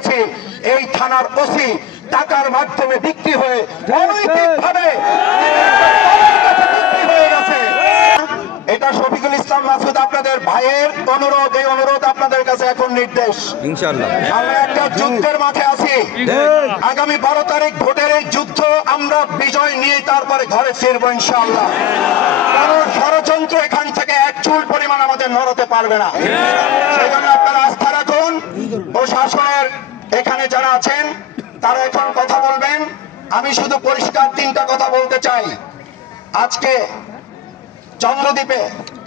দিয়েছি এই থানার ওসি টাকার মাধ্যমে বিক্রি হয়ে অনৈতিকভাবে বিক্রি হয়ে গেছে। এটা শফিকুল ইসলাম মাসুদ আপনাদের ভাইয়ের অনুরোধ, এই অনুরোধ আপনাদের কাছে এখন নির্দেশ। ইনশাআল্লাহ আমরা একটা যুদ্ধের মাঠে আছি। আগামী 12 তারিখ ভোটের এই যুদ্ধ আমরা বিজয় নিয়ে তারপরে ঘরে ফিরবো ইনশাআল্লাহ। কারণ ষড়যন্ত্র এখান থেকে এক চুল পরিমাণ আমাদের নড়াতে পারবে না। সেই জন্য আপনারা আস্থা রাখুন। প্রশাসনের এখানে যারা আছেন তারা এখন কথা বলবেন। আমি শুধু পরিষ্কার 3টা কথা বলতে চাই। আজকে চন্দ্রদ্বীপে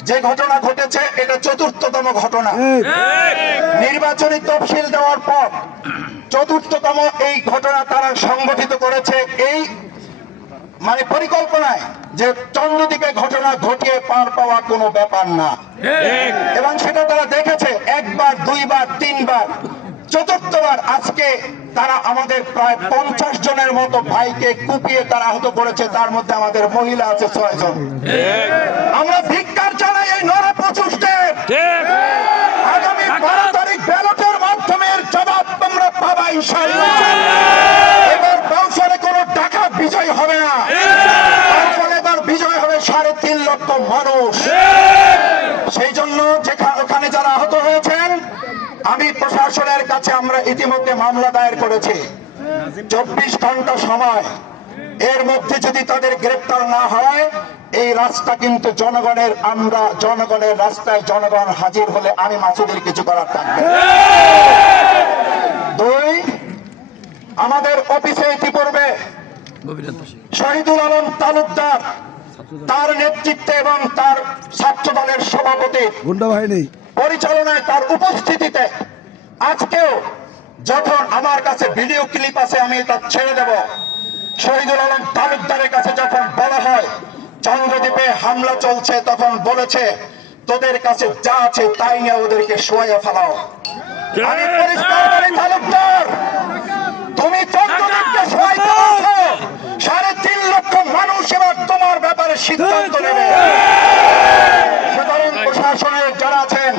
যে ঘটনা ঘটেছে এটা 4র্থতম ঘটনা। নির্বাচনী তফসিল দেওয়ার পর 4র্থতম এই ঘটনা তারা সংগঠিত করেছে এই মানে পরিকল্পনায় যে চন্দ্রদ্বীপে ঘটনা ঘটিয়ে পার পাওয়া কোনো ব্যাপার না, এবং সেটা তারা দেখেছে 1 বার 2 বার 3 বার, 4র্থবার আজকে তারা আমাদের প্রায় 50 জনের মতো ভাইকে কুপিয়ে তারা আহত করেছে। তার মধ্যে আমাদের মহিলা আছে 6 জন। আমরা ধিক্কার জানাই এই নরপচুষ্টের। আগামী 12 তারিখ ব্যালটের মাধ্যমে জবাব তোমরা পাবা ইনশাআল্লাহ। এবার বাউফলে কোনো ডাকাত বিজয় হবে না, বাউফলে এবার বিজয় হবে 3.5 লক্ষ মানুষ। সেই জন্য ওখানে যারা আহত হয়েছেন আমি প্রশাসনের কাছে আমরা ইতিমধ্যে মামলা দায়ের করেছি। 24 ঘন্টা সময়, এর মধ্যে যদি তাদের গ্রেফতার না হয় এই রাস্তা কিন্তু জনগণের, আমরা জনগণের রাস্তায় জনগণ হাজির হলে আমি মাসুদের কিছু করার থাকবে। 2, আমাদের অফিসে ইতিপূর্বে শহীদুল আলম তালুকদার তার নেতৃত্বে এবং তার ছাত্র দলের সভাপতি পরিচালনায় তার উপস্থিতিতে আজকেও যখন আমার কাছে ভিডিও ক্লিপ আছে আমি এটা ছেড়ে দেব, শহীদুল আলম তালুকদারের কাছে যখন বলা হয় চন্দ্রদ্বীপে হামলা চলছে তখন বলেছে তোদের কাছে যা আছে তাই নিয়ে ওদেরকে শোয়াইয়া ফেলাও। আমি পরিষ্কার করি তালুকদার, তুমি চন্দ্রদ্বীপকে শোয়াইতে বলছো, 3.5 লক্ষ মানুষ এবার তোমার ব্যাপারে সিদ্ধান্ত নেবে। সুতরাং প্রশাসনের যারা আছেন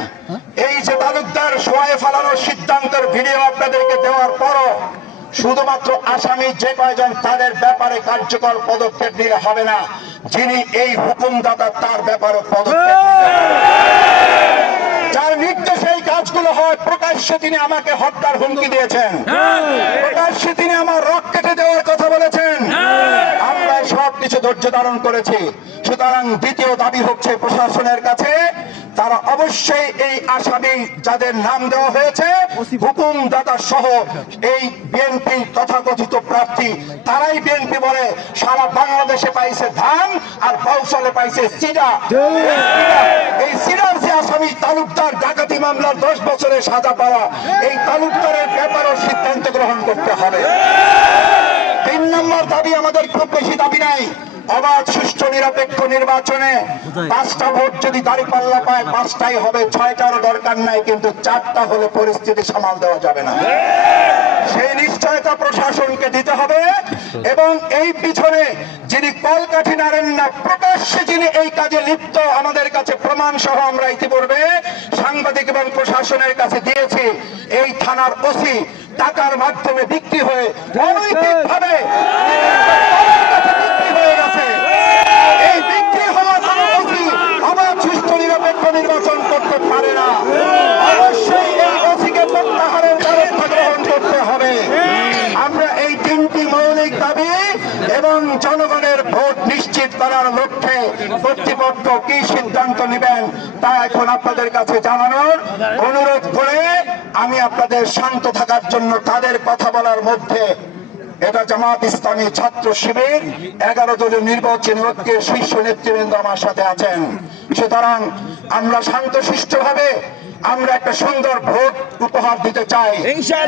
এই যে তালুকদার শোয়াইয়া ফেলানোর সিদ্ধান্তের ভিডিও আপনাদেরকে দেওয়ার পরও শুধুমাত্র আসামি যে কয়জন তাদের ব্যাপারে কার্যকর পদক্ষেপ নিলে হবে না, যিনি এই হুকুমদাতা তার ব্যাপারে পদক্ষেপ যার নির্দেশে এই কাজগুলো হয়। প্রকাশ্যে তিনি আমাকে হত্যার হুমকি দিয়েছেন, প্রকাশ্যে তিনি আমার রক কেটে দেওয়ার কথা বলেছেন। আমরা সবকিছু ধৈর্য ধারণ করেছি। সুতরাং দ্বিতীয় দাবি হচ্ছে প্রশাসনের কাছে তারা অবশ্যই এই আসামি যাদের নাম দেওয়া হয়েছে হুকুমদাতা সহ এই বিএনপি তথাকথিত প্রার্থী, তারাই বিএনপি বলে সারা বাংলাদেশে পাইছে ধান আর বাউফলে পাইছে সিডা। এই সিডার যে আসামি তালুকদার ডাকাতি মামলার 10 বছরের সাজা পাওয়া, এই তালুকদারের ব্যাপারেও সিদ্ধান্ত গ্রহণ করতে হবে। 3 নম্বর দাবি, আমাদের খুব বেশি দাবি নাই, অবাধ সুষ্ঠু নিরপেক্ষ নির্বাচনে 5টা ভোট যদি দাঁড়িপাল্লা পায় 5টাই হবে, 6টারও দরকার নাই, কিন্তু 4টা হলে পরিস্থিতি সামাল দেওয়া যাবে না। সেই নিশ্চয়তা প্রশাসনকে দিতে হবে। এবং এই পিছনে যিনি কলকাঠি নাড়েন না, প্রকাশ্যে যিনি এই কাজে লিপ্ত, আমাদের কাছে প্রমাণ সহ আমরা ইতিপূর্বে সাংবাদিক এবং প্রশাসনের কাছে দিয়েছি। এই থানার ওসি টাকার মাধ্যমে বিক্রি হয়ে অনৈতিকভাবে বিক্রি হয়ে গেছে। এই বিক্রি হওয়া থানার ওসি আবার সুষ্ঠু নিরপেক্ষ নির্বাচন করতে পারে না। অবশ্যই এই ওসিকে প্রত্যাহারের ব্যবস্থা গ্রহণ করতে হবে। আমরা এই 3টি মৌলিক দাবি এবং জনগণের ভোট নিশ্চিত করার লক্ষ্যে কর্তৃপক্ষ কি সিদ্ধান্ত নেবেন তা এখন আপনাদের কাছে জানানোর অনুরোধ করে আমি আপনাদের শান্ত থাকার জন্য তাদের কথা বলার মধ্যে, এটা জামাত ইসলামী ছাত্র শিবির 11 দলীয় নির্বাচনী ঐক্যের শীর্ষ নেতৃবৃন্দ আমার সাথে আছেন। সুতরাং আমরা শান্তশিষ্ট ভাবে আমরা একটা সুন্দর ভোট উপহার দিতে চাই।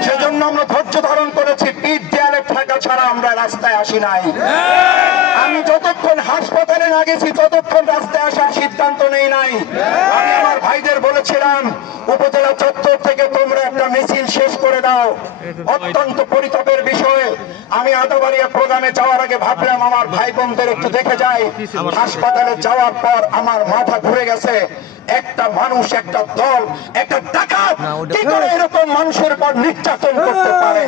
সেজন্য আমরা ধৈর্য ধারণ করেছি, পিঠ দেয়ালে থাকা ছাড়া আমরা রাস্তায় আসি নাই। আমি যতক্ষণ হাসপাতালে না গেছি ততক্ষণ রাস্তায় আসার সিদ্ধান্ত নেই নাই। আমি আমার ভাইদের বলেছিলাম উপজেলা চত্বর থেকে তোমরা একটা মিছিল শেষ করে দাও। অত্যন্ত পরিতাপের বিষয়, আমি আদাবাড়িয়া প্রোগ্রামে যাওয়ার আগে ভাবলাম আমার ভাই বোনদের একটু দেখে যাই। হাসপাতালে যাওয়ার পর আমার মাথা ঘুরে গেছে। একটা মানুষ, একটা দল, একটা ডাকাত কি করে এরকম মানুষের উপর নির্যাতন করতে পারে?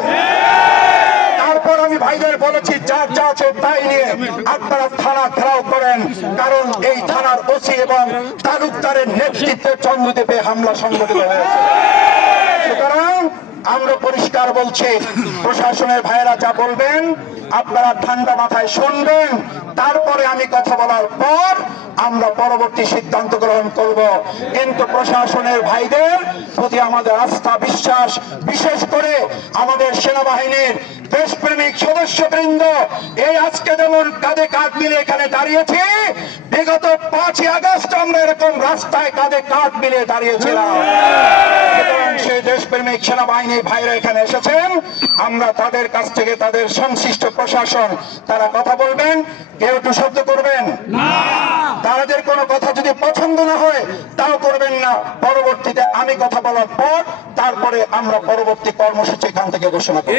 তারপর আমি ভাইদের বলেছি, যার যা আছে তাই নিয়ে আপনারা থানা ঘেরাও করেন, কারণ এই থানার ওসি এবং তালুকদারের নেতৃত্বে চন্দ্রদ্বীপে হামলা সংঘটিত হয়েছে। সুতরাং আমরা পরিষ্কার বলছি, প্রশাসনের ভাইয়েরা যা বলবেন আপনারা ঠান্ডা মাথায় শুনবেন, তারপরে আমি কথা বলার পর আমরা পরবর্তী সিদ্ধান্ত গ্রহণ করব। কিন্তু প্রশাসনের ভাইদের প্রতি আমাদের আস্থা বিশ্বাস, বিশেষ করে আমাদের সেনাবাহিনীর দেশপ্রেমিক সদস্যবৃন্দ, এই আজকে যেমন কাঁধে কাঁধ মিলে এখানে দাঁড়িয়েছি, বিগত 5ই আগস্ট আমরা এরকম রাস্তায় কাঁধে কাঁধ মিলে দাঁড়িয়েছিলাম। সেই দেশপ্রেমিক সেনাবাহিনী ভাইরা এখানে এসেছেন, আমরা তাদের কাছ থেকে তাদের সংশ্লিষ্ট প্রশাসন তারা কথা বলবেন, কেউ একটু শব্দ করবেন না, তাদের কোনো কথা যদি পছন্দ না হয় তাও করবেন না। পরবর্তীতে আমি কথা বলার পর তারপরে আমরা পরবর্তী কর্মসূচি এখান থেকে ঘোষণা করব।